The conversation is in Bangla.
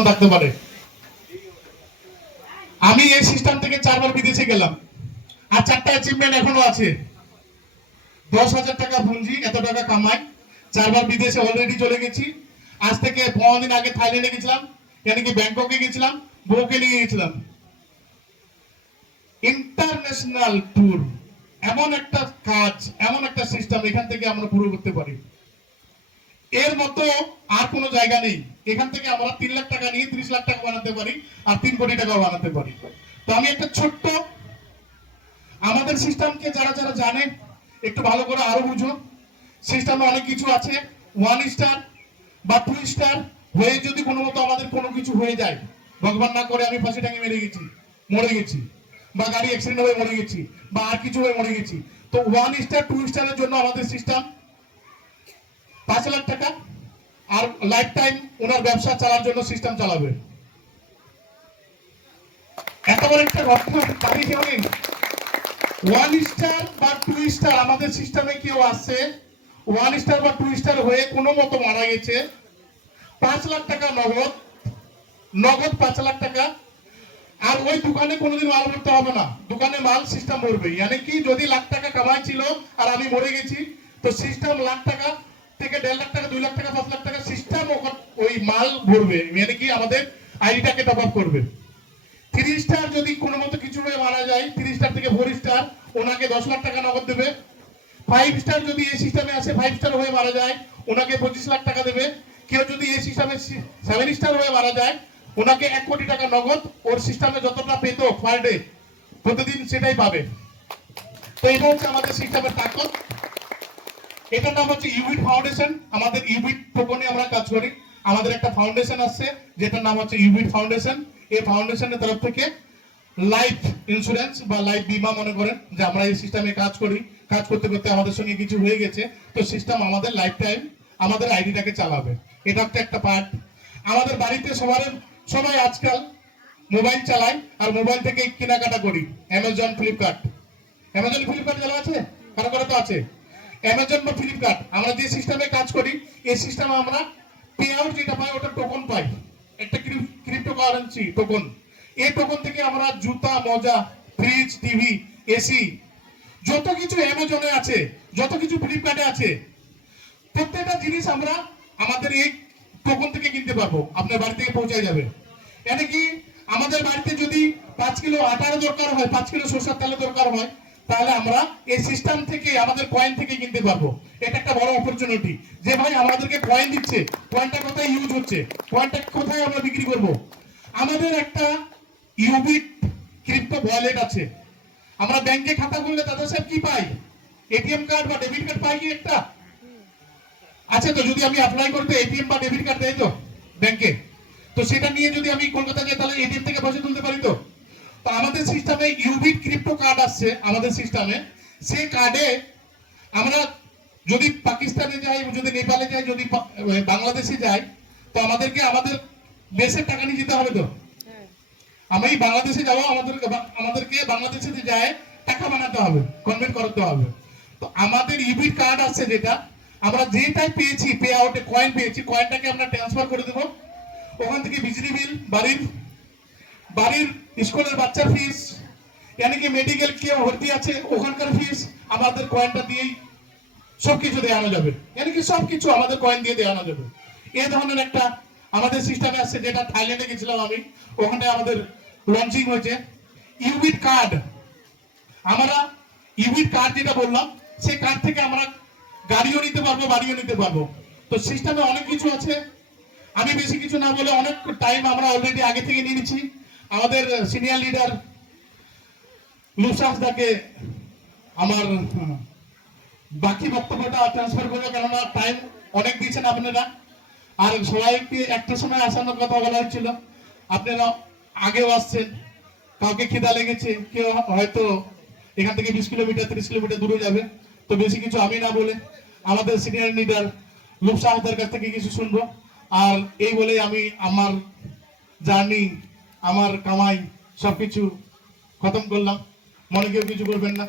থাকতে পারে। আমি এই সিস্টেম থেকে চারবার বিদেশে গেলাম। আর চারটা অ্যাচিভমেন্ট এখনও আছে। দশ হাজার টাকা এত টাকা কামাই। চারবার বিদেশে অলরেডি চলে গেছি। আজ থেকে পনেরো দিন আগে থাইল্যান্ডে গেছিলাম। কি ব্যাংককে গেছিলাম? বউকে নিয়ে গেছিলাম। ইন্টারন্যাশনাল ট্যুর এমন একটা কাজ, এমন একটা সিস্টেম এখান থেকে আমরা পুরো করতে পারি। এর মতো আর কোনো জায়গা নেই। এখান থেকে আমরা তিন লাখ টাকা নিয়ে ত্রিশ লাখ টাকা বানাতে পারি আর তিন কোটি টাকা বানাতে পারি। তো আমি একটা ছোট্ট আমাদের সিস্টেমকে যারা যারা জানে, একটু ভালো করে আরও বুঝো। সিস্টেমে অনেক কিছু আছে ওয়ান স্টার বা টু স্টার হয়ে যদি কোনো মতো আমাদের কোনো কিছু হয়ে যায়, ভগবান না করে আমি ফাঁসি টাঙিয়ে মেরে গেছি, মরে গেছি, বা গাড়ি অ্যাক্সিডেন্ট হয়ে মরে গেছি, বা আর কিছু হয়ে মরে গেছি, তো ওয়ান স্টার টু স্টারের জন্য আমাদের সিস্টেম পাঁচ লাখ টাকা। আর লাইফ টাইম ওনার ব্যবসা চালার জন্য সিস্টেম চালাবে। এত বড় একটা ঘটনা ওয়ান স্টার বা টু স্টার আমাদের সিস্টেমে কেউ আছে ওয়ান স্টার বা টু স্টার হয়ে কোনো মতো মারা গেছে, পাঁচ লাখ টাকা নগদ নগদ পাঁচ লাখ টাকা, আর ওই দোকানে কোনোদিন মাল ভরতে হবে না। দোকানে মাল সিস্টেম ভরবে। মানে কি, যদি লাখ টাকা কামাই ছিল আর আমি মরে গেছি, তো সিস্টেম লাখ টাকা থেকে দেড় লাখ টাকা, দুই লাখ টাকা, পাঁচ লাখ ওই ভরবে মানে কি আমাদের আইডিটাকে টপ আপ করবে? থ্রি স্টার যদি কোনো মতো কিছু হয়ে মারা যায় থ্রি স্টার থেকে ফোর স্টার ওনাকে দশ লাখ টাকা নগদ দেবে। ফাইভ স্টার যদি এই সিস্টেমে আসে ফাইভ স্টার হয়ে মারা যায়, ওনাকে পঁচিশ লাখ টাকা দেবে। কেউ যদি এই সিস্টেমে সেভেন স্টার হয়ে মারা যায়, ওনাকে এক কোটি টাকা নগদ, ওর সিস্টেমে যতটা পেত পার ডে প্রতিদিন সেটাই পাবে। তো এটা হচ্ছে আমাদের সিস্টেমের তাকত। এটার নাম হচ্ছে ইউবিট ফাউন্ডেশন আমাদের ইউবিট টোকনে আমরা কাজ করি। আমাদের একটা ফাউন্ডেশন আছে, যেটার নাম হচ্ছে ইউবিট ফাউন্ডেশন এই ফাউন্ডেশনের তরফ থেকে লাইফ ইন্স্যুরেন্স বা লাইফ বীমা মনে করেন, যে আমরা এই সিস্টেমে কাজ করি। কাজ করতে করতে আমাদের সঙ্গে কিছু হয়ে গেছে, তো সিস্টেম আমাদের লাইফ টাইম আমাদের আইডিটাকে চালাবে। এটা হচ্ছে একটা পার্ট আমাদের বাড়িতে সবার সবাই আজকাল মোবাইল চালাই আর মোবাইল থেকে কেনাকাটা করি। অ্যামাজন ফ্লিপকার্ট অ্যামাজন ফ্লিপকার্ট জানা আছে? কারও কারও তো আছে? অ্যামাজন বা ফ্লিপকার্ট আমরা যে সিস্টেমে কাজ করি, এই সিস্টেমে আমরা ওটা টোকন পাই একটা ক্রিপ্টো কারেন্সি টোকন এই টোকন থেকে আমরা জুতা, মজা ফ্রিজ টিভি এসি যত কিছু অ্যামাজনে আছে, যত কিছু ফ্লিপকার্টে আছে, প্রত্যেকটা জিনিস আমরা আমাদের এই টোকন থেকে কিনতে পারব। আপনার বাড়ি থেকে পৌঁছায় যাবে। মানে কি? আমাদের বাড়িতে যদি পাঁচ কিলো আটার দরকার হয়, পাঁচ কিলো সরষের তেলের দরকার হয় তাহলে আমরা এই সিস্টেম থেকে, আমাদের কয়েন থেকে কিনতে পারব। এটা একটা বড় অপরচুনিটি যে ভাই আমাদেরকে কয়েন দিচ্ছে কয়েনটা কোথায় ইউজ হচ্ছে? কয়েনটা কোথায় আমরা বিক্রি করব? আমাদের একটা ইউবিট ক্রিপ্টো ওয়ালেট আছে। আমরা ব্যাংকে খাতা খুললে তাদের সাহেব কি পাই? এটিএম কার্ড বা ডেবিট কার্ড পাই কি একটা? আচ্ছা তো, যদি আমি অ্যাপ্লাই করতে এটিএম বা ডেবিট কার্ড দেয় তো ব্যাংকে তো সেটা নিয়ে যদি আমি কলকাতা যাই, তাহলে এটিএম থেকে পয়সা তুলতে পারি তো? তো আমাদের সিস্টেমে ইউবিট ক্রিপ্টো কার্ড আসছে আমাদের সিস্টেমে। সেই কার্ডে আমরা যদি পাকিস্তানে যাই যদি নেপালে যাই যদি বাংলাদেশে যাই তো আমাদেরকে আমাদের দেশের টাকা নিয়ে যেতে হবে তো? আমি বাংলাদেশে যাব আমাদের আমাদেরকে বাংলাদেশে যায় টাকা বানাতে হবে কনভার্ট করতে হবে। তো আমাদের ইবিট কার্ড আছে যেটা আমরা যেটাই পেয়েছি পে আউটে কয়েন পেয়েছি কয়েনটাকে আমরা ট্রান্সফার করে দেবো। ওখান থেকে বিজলি বিল বাড়ির বাড়ির স্কুলের বাচ্চার ফিস কি মেডিকেল কেউ ভর্তি আছে, ওখানকার ফিস আমাদের কয়েনটা দিয়েই সবকিছু দেওয়ানো যাবে। কি সবকিছু আমাদের কয়েন দিয়ে দেওয়ানো যাবে। এই ধরনের একটা আমাদের সিস্টেমে আছে, যেটা থাইল্যান্ডে গেছিলাম আমি, ওখানে আমাদের লঞ্চিং হয়েছে। ইউবিট কার্ড আমরা ইউবিট কার্ড যেটা বললাম, সেই কার্ড থেকে আমরা গাড়িও নিতে পারব, বাড়িও নিতে পারব। তো সিস্টেমে অনেক কিছু আছে। আমি বেশি কিছু না বলে অনেক টাইম আমরা অলরেডি আগে থেকে নিয়ে নিচ্ছি। আমাদের সিনিয়র লিডার লুসাস দাকে আমার বাকি বক্তব্যটা ট্রান্সফার করব, কেননা টাইম অনেক দিয়েছেন আপনারা। আর সবাইকে একটা সময় আসানোর কথা বলা হচ্ছিল। আপনারা আগেও আসছেন, কাউকে খিদা লেগেছে, কেউ হয়তো এখান থেকে বিশ কিলোমিটার, তিরিশ কিলোমিটার দূরে যাবে। তো বেশি কিছু আমি না বলে আমাদের সিনিয়র লিডার লুপ কাছ থেকে কিছু শুনব। আর এই বলে আমি আমার জার্নি আমার কামাই সবকিছু খতম করলাম। মনে কেউ কিছু বলবেন না।